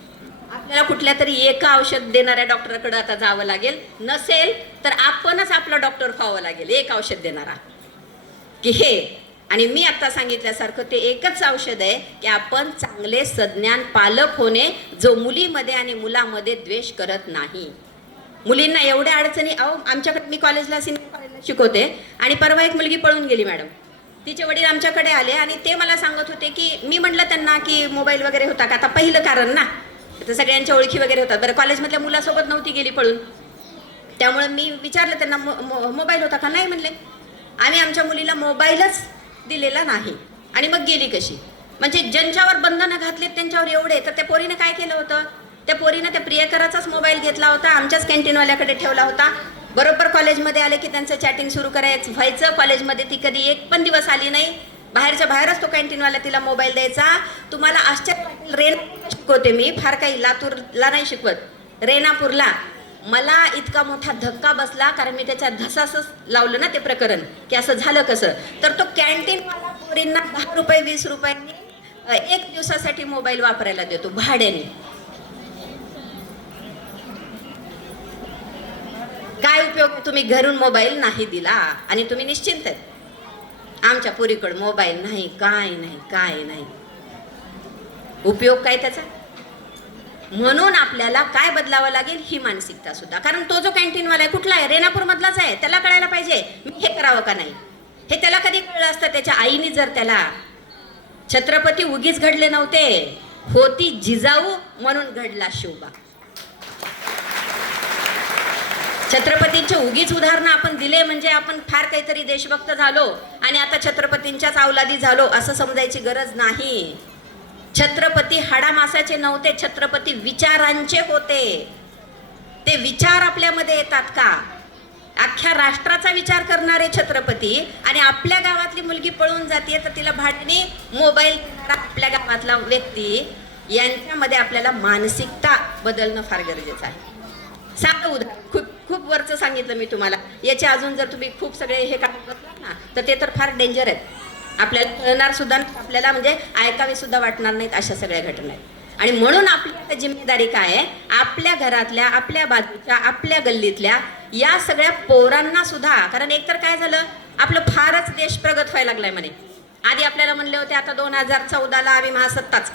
आपल्याला कुठल्या तरी एका औषध देणाऱ्या डॉक्टरकडे आता जावं लागेल. नसेल तर आपणच आपलं डॉक्टर व्हावं लागेल, एक औषध देणारा की हे आणि मी आता सांगितल्यासारखं ते एकच औषध आहे की आपण चांगले सज्ञान पालक होणे, जो मुलीमध्ये आणि मुलामध्ये द्वेष करत नाही. मुलींना एवढ्या अडचणी, आमच्याकडे मी कॉलेजला सिनियर कॉलेजला शिकवते आणि परवा एक मुलगी पळून गेली मॅडम. तिचे वडील आमच्याकडे आले आणि ते मला सांगत होते की मी म्हटलं त्यांना की मोबाईल वगैरे होता का, आता पहिलं कारण ना, तर सगळ्यांच्या ओळखी वगैरे होतात. बरं कॉलेजमधल्या मुलासोबत नव्हती गेली पळून, त्यामुळे मी विचारलं त्यांना मोबाईल होता का, नाही म्हणले. आम्ही आमच्या मुलीला मोबाईलच दिलेला नाही. आणि मग गेली कशी? म्हणजे ज्यांच्यावर बंधनं घातलीत त्यांच्यावर एवढे, तर त्या पोरीनं काय केलं होतं, त्या पोरीनं त्या प्रियकराचाच मोबाईल घेतला होता, आमच्याच कॅन्टीनवाल्याकडे ठेवला होता. बरोबर कॉलेजमध्ये आले की त्यांचं चॅटिंग सुरू करायचं व्हायचं. कॉलेजमध्ये ती कधी एक पण दिवस आली नाही, बाहेरच्या बाहेरच तो कॅन्टीनवाला तिला मोबाईल द्यायचा. तुम्हाला आश्चर्य वाटेल, रेणापूरला शिकवते मी, फार काही लातूरला नाही शिकवत, रेणापूरला. मला इतका मोठा धक्का बसला, कारण मी त्याच्या धसासच लावलं ना ते प्रकरण, की असं झालं कसं. तर तो कॅन्टीनवाला पोरींना 10 रुपये 20 रुपयांनी एक दिवसासाठी मोबाईल वापरायला देतो भाड्याने. काय उपयोग? तुम्ही घरून मोबाईल नाही दिला आणि तुम्ही निश्चिंत आहेत, आमच्या पोरीकडे मोबाईल नाही, काय नाही, काय नाही. उपयोग काय त्याचा? म्हणून आपल्याला काय बदलावं लागेल ही मानसिकता सुद्धा. कारण तो जो कॅन्टीनवाला आहे कुठला आहे, रेणापूर मधलाच आहे, त्याला कळायला पाहिजे मी हे करावं का नाही. हे त्याला कधी कळलं असतं? त्याच्या आईने जर त्याला, छत्रपती उगीच घडले नव्हते, होती जिजाऊ म्हणून घडला शिवबा. छत्रपतींचे उगीच उदाहरणं आपण दिले म्हणजे आपण फार काहीतरी देशभक्त झालो आणि आता छत्रपतींच्याच अवलादी झालो असं समजायची गरज नाही. छत्रपती हाडामासाचे नव्हते, छत्रपती विचारांचे होते. ते विचार आपल्यामध्ये येतात का? अख्ख्या राष्ट्राचा विचार करणारे छत्रपती आणि आपल्या गावातली मुलगी पळून जाते तर तिला भाडणे मोबाईल देणारा आपल्या गावातला व्यक्ती, यांच्यामध्ये आपल्याला मानसिकता बदलणं फार गरजेचं आहे. साधं उदाहरण, खूप खूप वरचं सांगितलं मी तुम्हाला, याचे अजून जर तुम्ही खूप सगळे हे काढत बसलात ना तर ते तर फार डेंजर आहेत. आपल्याला कळणार सुद्धा, आपल्याला म्हणजे ऐकावे सुद्धा वाटणार नाहीत अशा सगळ्या घटना आहेत. आणि म्हणून आपली आता जिम्मेदारी काय आहे, आपल्या घरातल्या, आपल्या बाजूच्या, आपल्या गल्लीतल्या या सगळ्या पोरांना सुद्धा, कारण एकतर काय झालं, आपलं फारच देश प्रगत व्हायला लागलाय म्हणे. आधी आपल्याला म्हणले होते आता 2014ला आम्ही महासत्ताच,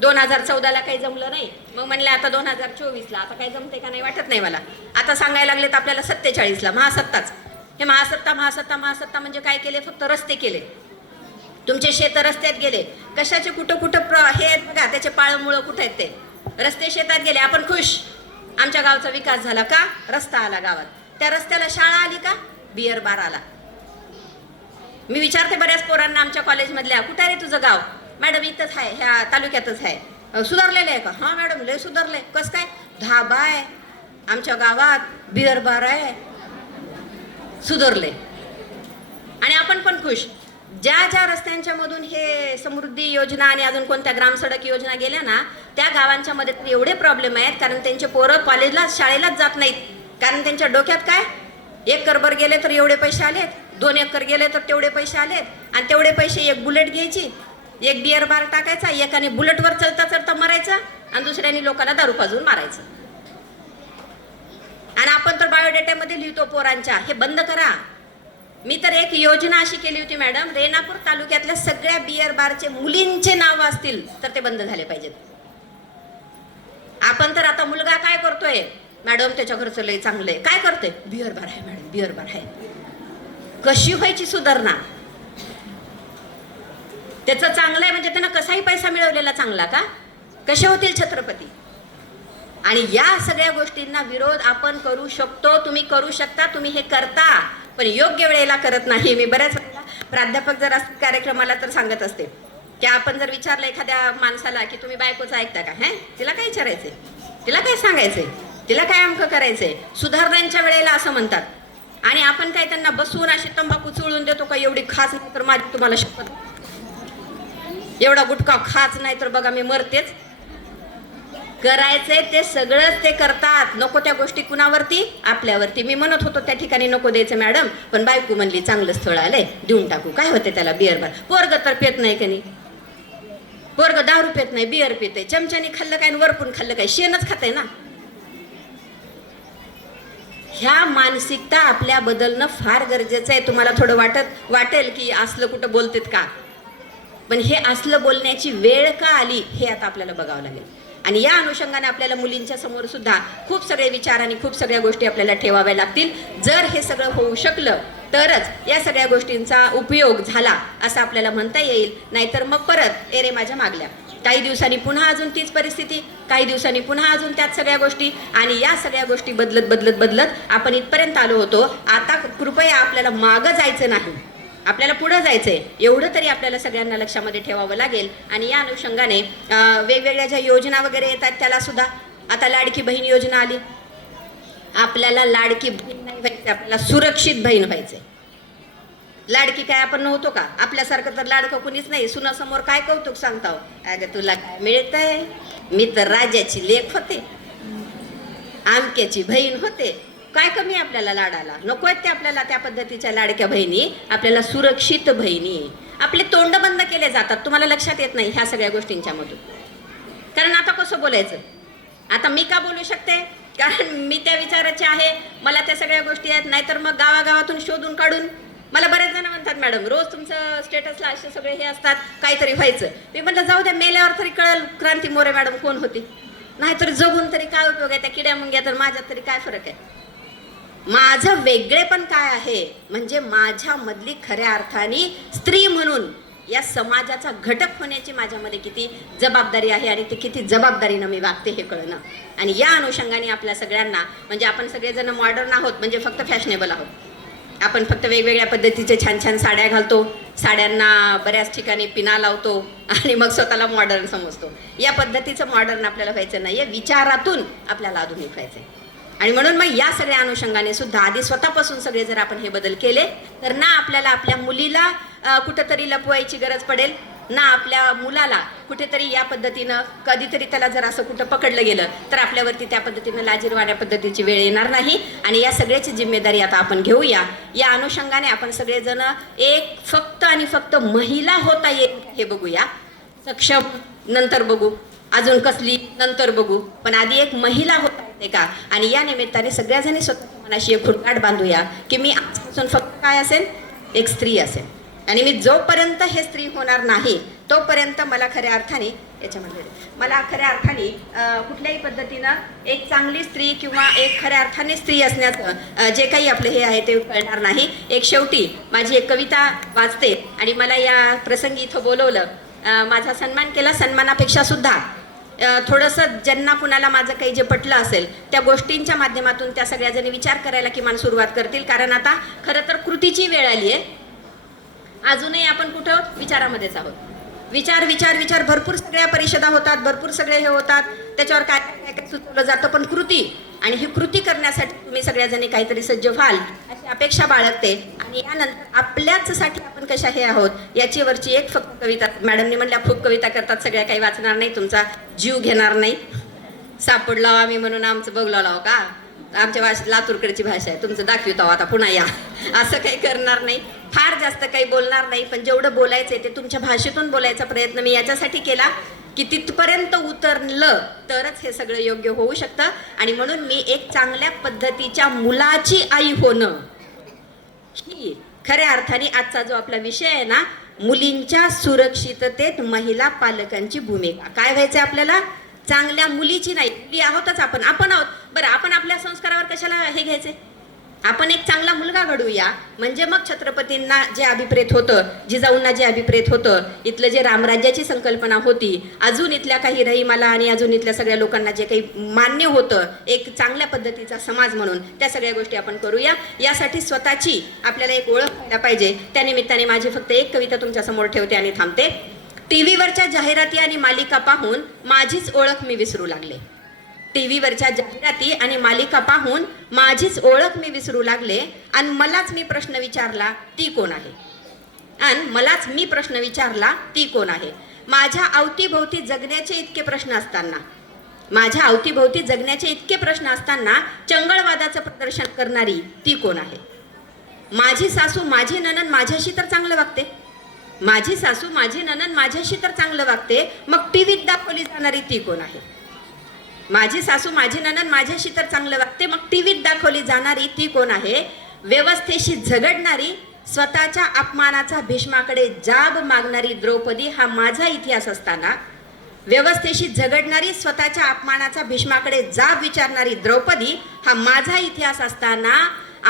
2014ला काही जमलं नाही, मग म्हणले आता 2024ला आता काही जमते का नाही वाटत नाही मला. आता सांगायला लागलेत आपल्याला 47ला महासत्ताच. हे महासत्ता महासत्ता महासत्ता म्हणजे काय केले? फक्त रस्ते केले, तुमचे शेत रस्त्यात गेले. कशाचे कुठं कुठं हे आहेत बघा, त्याचे पाळमुळं कुठं आहेत ते, रस्ते शेतात गेले. आपण खुश, आमच्या गावचा विकास झाला का? रस्ता आला गावात. त्या रस्त्याला शाळा आली का? बिअर बार आला. मी विचारते बऱ्याच पोरांना आमच्या कॉलेजमधल्या, कुठं रे तुझं गाव? मॅडम इथंच आहे, ह्या तालुक्यातच आहे. सुधारलेलं आहे का? हां मॅडम लय सुधारलंय. कसं काय? धाबा आहे आमच्या गावात, बिअर बार आहे, सुधारले. आणि आपण पण खुश. ज्या ज्या रस्त्यांच्या मधून हे समृद्धी योजना आणि अजून कोणत्या ग्रामसडक योजना गेल्या ना, त्या गावांच्या मध्ये तर एवढे प्रॉब्लेम आहेत, कारण त्यांचे पोरं कॉलेजला शाळेलाच जात नाहीत. कारण त्यांच्या डोक्यात काय, 1 करबर गेले तर एवढे पैसे आलेत, 2 एकर गेले तर तेवढे पैसे आलेत, आणि तेवढे पैसे एक बुलेट घ्यायची, एक बिअर बार टाकायचा, एकाने बुलेटवर चढता चढता मरायचं आणि दुसऱ्याने लोकांना दारू पाजून मारायचं. आणि आपण तर बायोडेटामध्ये लिहितो पोरांच्या, हे बंद करा. मी तर एक योजना अशी केली होती मॅडम, रेणापूर तालुक्यातल्या सगळ्या बिअर बारचे मुलींचे नाव असतील तर ते बंद झाले पाहिजेत. आपण तर आता मुलगा काय करतोय, मॅडम त्याच्या घरचं लय चांगलंय, काय करतोय? बिअर बार आहे मॅडम, बिअर बार आहे. कशी व्हायची सुधारणा? त्याचं चांगलं आहे म्हणजे त्यानं कसाही पैसा मिळवलेला चांगला का? कसे होतील छत्रपती? आणि या सगळ्या गोष्टींना विरोध आपण करू शकतो, तुम्ही करू शकता, तुम्ही हे करता, पण योग्य वेळेला करत नाही. मी बऱ्याच वेळेला प्राध्यापक जर असतील कार्यक्रमाला तर सांगत असते की आपण जर विचारलं एखाद्या माणसाला की तुम्ही बायकोचं ऐकता का, हे तिला काय विचारायचंय, तिला काय सांगायचंय, तिला काय अमकं करायचंय, सुधारणांच्या वेळेला असं म्हणतात. आणि आपण काय त्यांना बसवून अशी तंबाखू चोळून देतो का, एवढी खास नाही तर माझी तुम्हाला शपथ, एवढा गुटखा खाच नाही तर बघा मी मरतेच. करायचंय ते सगळंच ते करतात. नको त्या गोष्टी कुणावरती? आपल्यावरती. मी म्हणत होतो त्या ठिकाणी नको द्यायचं मॅडम, पण बायको म्हणली चांगलं स्थळ आलंय देऊन टाकू, काय होते त्याला, बिअर बार. पोरग तर पेत नाही कनी, पोरग दारू पेत नाही, बिअर पितय, चमच्याने खाल्लं काय वरपून खाल्लं काय, शेणच खातय ना. ह्या मानसिकता आपल्या बदलणं फार गरजेचं आहे. तुम्हाला थोडं वाटेल की असलं कुठं बोलतेत का, पण हे असलं बोलण्याची वेळ का आली हे आता आपल्याला बघावं लागेल. आणि या अनुषंगाने आपल्याला मुलींच्या समोर सुद्धा खूप सगळे विचार आणि खूप सगळ्या गोष्टी आपल्याला ठेवाव्या लागतील. जर हे सगळं होऊ शकलं तरच या सगळ्या गोष्टींचा उपयोग झाला असं आपल्याला म्हणता येईल. नाहीतर मग परत एरे माझ्या मागल्या, काही दिवसांनी पुन्हा अजून तीच परिस्थिती, काही दिवसांनी पुन्हा अजून त्याच सगळ्या गोष्टी, आणि या सगळ्या गोष्टी बदलत बदलत बदलत आपण इथपर्यंत आलो होतो. आता कृपया आपल्याला मागं जायचं नाही, आपल्याला पुढं जायचंय, एवढं तरी आपल्याला सगळ्यांना लक्षामध्ये ठेवावं लागेल. आणि या अनुषंगाने वेगवेगळ्या ज्या योजना वगैरे येतात त्याला सुद्धा, आता लाडकी बहीण योजना आली. आपल्याला लाडकी बहीण नाही व्हायचं, आपल्याला सुरक्षित बहीण व्हायचंय. लाडकी काय आपण नव्हतो का? आपल्यासारखं तर लाडकं कुणीच नाही. सुनासमोर काय कौतुक सांगताव, अगं तुला काय मिळतंय, मी तर राजाची लेक होते, आमक्याची बहीण होते. काय कमी आपल्याला लाडाला? नको आहेत ते आपल्याला त्या पद्धतीच्या लाडक्या बहिणी, आपल्याला सुरक्षित बहिणी. आपले तोंड बंद केले जातात, तुम्हाला लक्षात येत नाही ह्या सगळ्या गोष्टींच्या मधून. कारण आता कसं बोलायचं, आता मी का बोलू शकते, कारण मी त्या विचाराची आहे, मला त्या सगळ्या गोष्टी आहेत. नाहीतर मग गावागावातून शोधून काढून मला बरेच जण म्हणतात, मॅडम रोज तुमचं स्टेटसला असे सगळे हे असतात, काहीतरी व्हायचं. मी म्हटलं जाऊ द्या, मेल्यावर तरी कळेल क्रांती मोरे मॅडम कोण होती. नाहीतर जगून तरी काय उपयोग आहे, त्या किड्या मुंग्या तर माझ्यात तरी काय फरक आहे. माझं वेगळेपण काय आहे, म्हणजे माझ्यामधली खऱ्या अर्थाने स्त्री म्हणून या समाजाचा घटक होण्याची माझ्यामध्ये किती जबाबदारी आहे आणि ते किती जबाबदारीनं मी वागते हे कळणं. आणि या अनुषंगाने आपल्या सगळ्यांना, म्हणजे आपण सगळेजण मॉडर्न आहोत, म्हणजे फक्त फॅशनेबल आहोत. आपण फक्त वेगवेगळ्या पद्धतीचे छान छान साड्या घालतो, साड्यांना बऱ्याच ठिकाणी पिना लावतो आणि मग स्वतःला मॉडर्न समजतो. या पद्धतीचं मॉडर्न आपल्याला व्हायचं नाही आहे, विचारातून आपल्याला आधुनिक व्हायचं आहे. आणि म्हणून मग या सगळ्या अनुषंगाने सुद्धा आधी स्वतःपासून सगळे जर आपण हे बदल केले तर ना आपल्याला आपल्या मुलीला कुठंतरी लपवायची गरज पडेल, ना आपल्या मुलाला कुठेतरी या पद्धतीनं कधीतरी त्याला जर असं कुठं पकडलं गेलं तर आपल्यावरती त्या पद्धतीनं लाजिरवाण्या पद्धतीची वेळ येणार नाही. आणि या सगळ्याची जिम्मेदारी आता आपण घेऊया. या अनुषंगाने आपण सगळेजण एक फक्त आणि फक्त महिला होता येईल हे बघूया. सक्षम नंतर बघू, अजून कसली नंतर बघू, पण आधी एक महिला होता येते का. आणि या निमित्ताने सगळ्याजणी स्वतःच्या मनाशी एक खुरकाट बांधूया की मी आजपासून फक्त काय असेल, एक स्त्री असेल. आणि मी जोपर्यंत हे स्त्री होणार नाही तोपर्यंत मला खऱ्या अर्थाने कुठल्याही पद्धतीनं एक चांगली स्त्री किंवा एक खऱ्या अर्थाने स्त्री असण्याचं जे काही आपलं हे आहे ते कळणार नाही. एक शेवटी माझी एक कविता वाचते आणि मला या प्रसंगी इथं बोलवलं, माझा सन्मान केला. सन्मानापेक्षा सुद्धा थोडंसं ज्यांना कुणाला माझं काही जे पटलं असेल त्या गोष्टींच्या माध्यमातून त्या सगळ्याजणी विचार करायला किमान सुरुवात करतील. कारण आता खरं तर कृतीची वेळ आली आहे. अजूनही आपण कुठं विचारामध्येच आहोत. विचार विचार विचार भरपूर सगळ्या परिषदा होतात, भरपूर सगळे हे होतात, त्याच्यावर काय काय काय सुचवलं जातं, पण कृती, आणि ही कृती करण्यासाठी तुम्ही सगळ्याजणी काहीतरी सज्ज व्हाल अशी अपेक्षा बाळगते. आणि यानंतर आपल्याचसाठी आपण कशा हे आहोत याच्यावरची एक फक्त कविता. मॅडमनी म्हणल्या खूप कविता करतात, सगळ्या काही वाचणार नाही, तुमचा जीव घेणार नाही. सापडला आम्ही म्हणून आमचं बघला लाव का, आमच्या भाषेत लातूरकडची भाषा आहे, तुमचं दाखवितो आता पुन्हा या, असं काही करणार नाही. फार जास्त काही बोलणार नाही, पण जेवढं बोलायचंय ते तुमच्या भाषेतून बोलायचा प्रयत्न मी याच्यासाठी केला की तिथपर्यंत उतरलं तरच हे सगळं योग्य होऊ शकतं. आणि म्हणून मी एक चांगल्या पद्धतीच्या मुलाची आई होणं ही खऱ्या अर्थाने आजचा जो आपला विषय आहे ना, मुलींच्या सुरक्षिततेत महिला पालकांची भूमिका. काय व्हायचंय आपल्याला, चांगल्या मुलीची नाही, मुली आहोतच आपण आहोत. बरं, आपण आपल्या संस्कारावर कशाला हे घ्यायचे, आपण एक चांगला मुलगा घडूया. म्हणजे मग छत्रपतींना जे अभिप्रेत होतं, जिजाऊंना जे अभिप्रेत होतं, इथलं जे रामराज्याची संकल्पना होती, अजून इथल्या काही रहिमाला आणि अजून इथल्या सगळ्या लोकांना जे काही मान्य होतं एक चांगल्या पद्धतीचा समाज म्हणून, त्या सगळ्या गोष्टी आपण करूया. यासाठी स्वतःची आपल्याला एक ओळख व्हायला पाहिजे. त्यानिमित्ताने माझी फक्त एक कविता तुमच्यासमोर ठेवते आणि थांबते. टीव्हीवरच्या जाहिराती आणि मालिका पाहून माझीच ओळख मी विसरू लागले. टीव्हीवरच्या जाहिराती आणि मालिका पाहून माझीच ओळख मी विसरू लागले. आणि मलाच मी प्रश्न विचारला ती कोण आहे, आणि मलाच मी प्रश्न विचारला ती कोण आहे. माझ्या अवतीभोवती जगण्याचे इतके प्रश्न असताना, माझ्या अवतीभोवती जगण्याचे इतके प्रश्न असताना चंगळवादाचं प्रदर्शन करणारी ती कोण आहे. माझी सासू माझी नणंद माझ्याशी तर चांगलं वागते, माझी सासू माझी नणंद माझ्याशी तर चांगलं वागते, मग टीव्हीत दाखवली जाणारी ती कोण आहे. माझी सासू, माझी नणंद माझ्याशी तर चांगलं वागते, मग टीव्हीत दाखवली जाणारी ती कोण आहे? व्यवस्थेशी झगडणारी, स्वतःच्या अपमानाचा भीष्माकडे जाब मागणारी द्रौपदी हा माझा इतिहास असताना, व्यवस्थेशी झगडणारी, स्वतःच्या अपमानाचा भीष्माकडे जाब विचारणारी द्रौपदी हा माझा इतिहास असताना,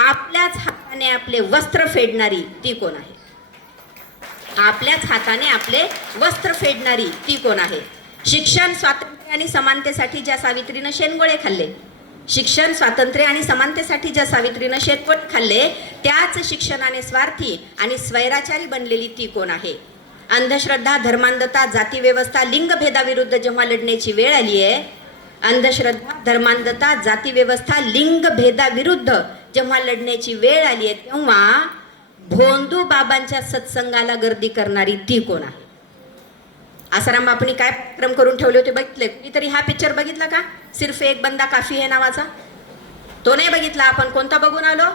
आपल्याच हाताने आपले वस्त्र फेडणारी ती कोण आहे? आपल्याच हाताने आपले वस्त्र फेडणारी ती कोण आहे? शिक्षण, स्वातंत्र्य आणि समानतेसाठी ज्या सावित्रीनं शेणगोळे खाल्ले, शिक्षण, स्वातंत्र्य आणि समानतेसाठी ज्या सावित्रीनं शेणगोळे खाल्ले, त्याच शिक्षणाने स्वार्थी आणि स्वैराचारी बनलेली ती कोण आहे? अंधश्रद्धा, धर्मांधता, जातीव्यवस्था, लिंगभेदाविरुद्ध जेव्हा लढण्याची वेळ आली आहे, अंधश्रद्धा, धर्मांधता, जातीव्यवस्था, लिंगभेदाविरुद्ध जेव्हा लढण्याची वेळ आली आहे, तेव्हा भोंदू बाबांच्या सत्संगाला गर्दी करणारी ती कोण आहे? आसाराम बापूंनी काय कार्यक्रम करून ठेवले होते बघितले? कुणीतरी हा पिक्चर बघितला का? सिर्फ एक बंदा काफी है नावाचा? तो नाही बघितला आपण. कोणता बघून आलो?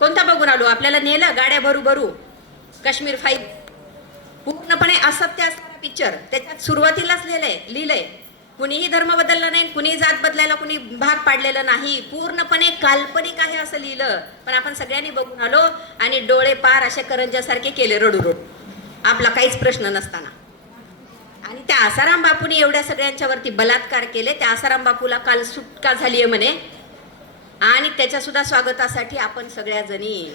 कोणता बघून आलो? आपल्याला नेलं गाड्या भरू भरू. काश्मीर फाईल पूर्णपणे असत्य असणारा पिक्चर. त्याच्यात सुरुवातीलाच लिहिलंय कुणीही धर्म बदलला नाही, कुणी जात बदलायला कुणी भाग पाडलेला नाही, पूर्णपणे काल्पनिक आहे असं लिहिलं. पण आपण सगळ्यांनी बघून आलो आणि डोळे पार असे करंजासारखे केले रडू रडू, आपला काहीच प्रश्न नसताना. आणि त्या आसाराम बापूंनी एवढ्या सगळ्यांच्या वरती बलात्कार केले. त्या आसाराम बापूला काल सुटका झाली आहे म्हणे, आणि त्याच्या सुद्धा स्वागतासाठी आपण सगळ्या जणी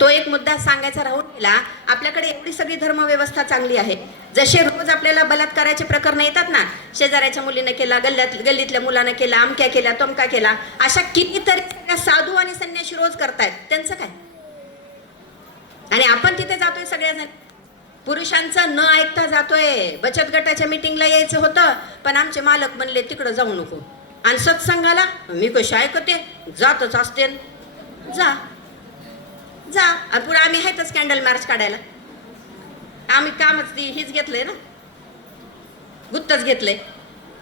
तो एक मुद्दा सांगायचा राहून गेला. आपल्याकडे एवढी सगळी धर्मव्यवस्था चांगली आहे, जसे रोज आपल्याला बलात्काराचे प्रकरण येतात ना, शेजाऱ्याच्या मुलीनं केला, गल्लीतल्या मुलानं केला, अमक्या केला, तमका केला, अशा कितीतरी सगळ्या साधू आणि संन्याशी रोज करतायत. त्यांचं काय? आणि आपण तिथे जातोय सगळ्याजण, पुरुषांचं न ऐकता जातोय. बचत गटाच्या मीटिंगला यायचं होतं, पण आमचे मालक म्हणले तिकडं जाऊ नको. आणि सत्संगाला मी कशी ऐकते, जातच असते. जा पुढे आम्ही आहेतच कॅन्डल मार्च काढायला. आम्ही कामच हीच घेतलंय ना, गुत्तच घेतलंय.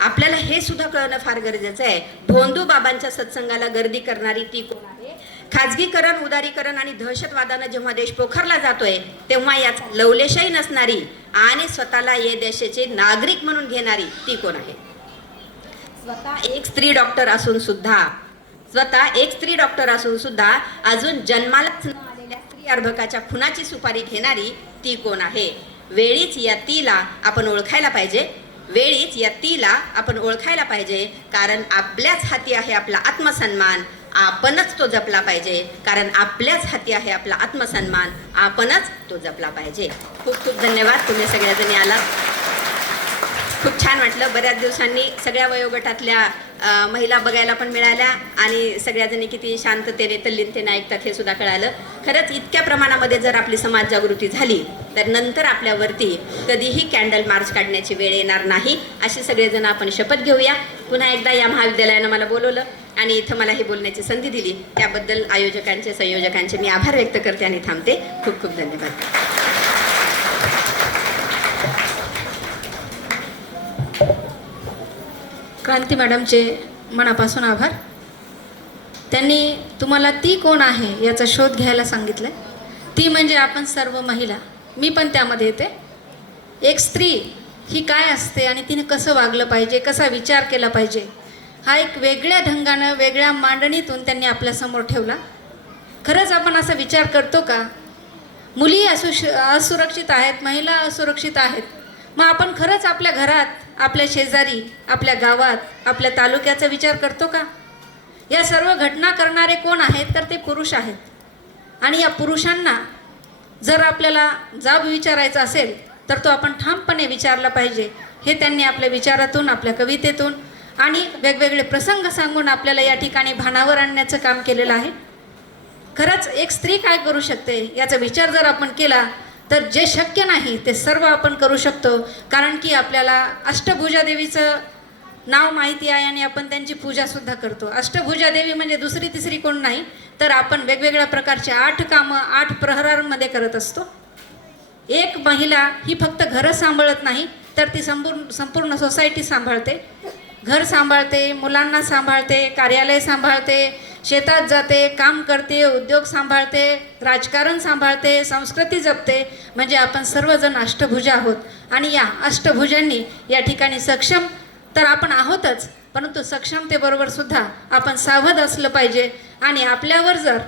आपल्याला हे सुद्धा कळणं फार गरजेचं आहे. भोंदू बाबांच्या सत्संगाला गर्दी करणारी ती कोण आहे? खाजगीकरण, उदारीकरण आणि दहशतवादानं जेव्हा देश पोखरला जातोय, तेव्हा याचा लवलेशही नसणारी आणि स्वतःला या देशाचे नागरिक म्हणून घेणारी ती कोण आहे? स्वतः एक स्त्री डॉक्टर असून सुद्धा अजून जन्मालाच न आलेल्या स्त्री अर्भकाच्या खुनाची सुपारी घेणारी ती कोण आहे? वेळीच या तीला आपण ओळखायला पाहिजे. कारण आपल्याच हाती आहे आपला आत्मसन्मान, आपणच तो जपला पाहिजे. आपणच तो जपला पाहिजे. खूप खूप धन्यवाद. तुम्ही सगळ्याजणी आलात, खूप छान वाटलं. बऱ्याच दिवसांनी सगळ्या वयोगटातल्या महिला बघायला पण मिळाल्या आणि सगळ्याजणी किती शांततेने, तल्लीनतेने ऐकतात हे सुद्धा कळालं. खरंच इतक्या प्रमाणामध्ये जर आपली समाज जागृती झाली तर नंतर आपल्यावरती कधीही कॅन्डल मार्च काढण्याची वेळ येणार नाही, अशी सगळेजण आपण शपथ घेऊया. पुन्हा एकदा या महाविद्यालयानं मला बोलवलं आणि इथं मला ही बोलण्याची संधी दिली, त्याबद्दल आयोजकांचे, संयोजकांचे मी आभार व्यक्त करते आणि थांबते. खूप खूप धन्यवाद. क्रांती मॅडमचे मनापासून आभार. त्यांनी तुम्हाला ती कोण आहे याचा शोध घ्यायला सांगितलं. ती म्हणजे आपण सर्व महिला, मी पण त्यामध्ये येते. एक स्त्री ही काय असते आणि तिने कसं वागलं पाहिजे, कसा विचार केला पाहिजे, हा एक वेगळ्या ढंगानं, वेगळ्या मांडणीतून त्यांनी आपल्यासमोर ठेवला. खरंच आपण असा विचार करतो का? मुली असुरक्षित आहेत, महिला असुरक्षित आहेत, मग आपण खरंच आपल्या घरात, आपल्या शेजारी, आपल्या गावात, आपल्या तालुक्याचा विचार करतो का? या सर्व घटना करणारे कोण आहेत? तर ते पुरुष आहेत. आणि या पुरुषांना जर आपल्याला जाब विचारायचा असेल तर तो आपण ठामपणे विचारला पाहिजे. हे त्यांनी आपल्या विचारातून, आपल्या कवितेतून आणि वेगवेगळे प्रसंग सांगून आपल्याला या ठिकाणी भानावर आणण्याचं काम केलेलं आहे. खरंच एक स्त्री काय करू शकते याचा विचार जर आपण केला तर जे शक्य नाही ते सर्व आपण करू शकतो. कारण की आपल्याला अष्टभुजा देवीचं नाव माहिती आहे आणि आपण त्यांची पूजासुद्धा करतो. अष्टभुजा देवी म्हणजे दुसरी तिसरी कोण नाही, तर आपण वेगवेगळ्या प्रकारचे 8 कामं 8 प्रहरांमध्ये करत असतो. एक महिला ही फक्त घरं सांभाळत नाही, तर ती संपूर्ण सोसायटी सांभाळते. घर सांभाळते, मुलांना सांभाळते, कार्यालय सांभाळते, शेतात जाते, काम करते, उद्योग सांभाळते, राजकारण सांभाळते, संस्कृती जपते. म्हणजे आपण सर्वजण अष्टभुजा आहोत आणि या अष्टभुजांनी या ठिकाणी सक्षम तर आपण आहोतच, परंतु सक्षमतेबरोबर सुद्धा आपण सावध असलं पाहिजे. आणि आपल्यावर जर